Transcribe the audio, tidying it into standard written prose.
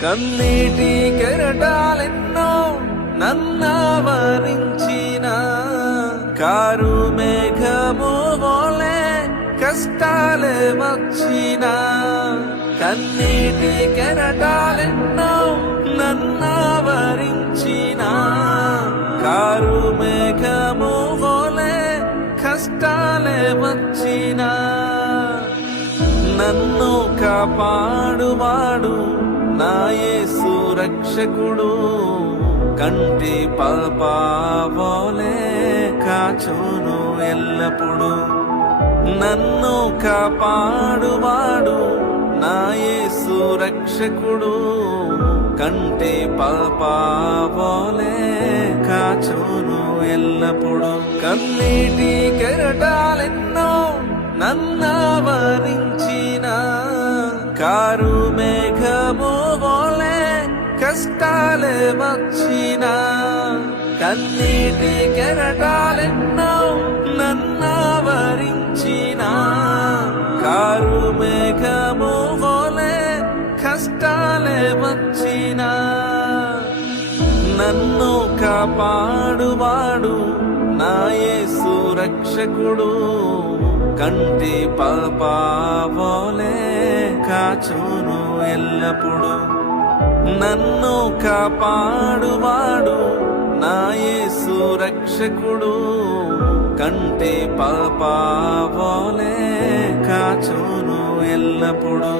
కన్నీటి కెరటాలెన్నో నన్నావరించిన కారు మేఘము వలె కష్టాలే వచ్చిన కన్నీటి కెరటాలెన్నో నన్నావరించిన కారు మేఘము వలె కష్టాలే వచ్చిన నన్ను కాపాడువాడు నా యేసు రక్షకుడు కంటి పాపవలే కాచును ఎల్లప్పుడు నన్ను కాపాడువాడు నా యేసు రక్షకుడు కంటి పాపవలే కాచును ఎల్లప్పుడు కన్నీటి కెరటాలెన్నో నన్నావరించిన కారు మేఘము వలె కష్టాలే వచ్చిన కన్నీటి కెరటాలెన్నో నన్నావరించిన కారు మేఘము వలె కష్టాలే వచ్చిన నన్ను కాపాడువాడు నా యేసు రక్షకుడు కంటి పాపవలే కాచును ఎల్లప్పుడు నన్ను కాపాడువాడు నా యేసు రక్షకుడు కంటి పాపవలే కాచును ఎల్లప్పుడు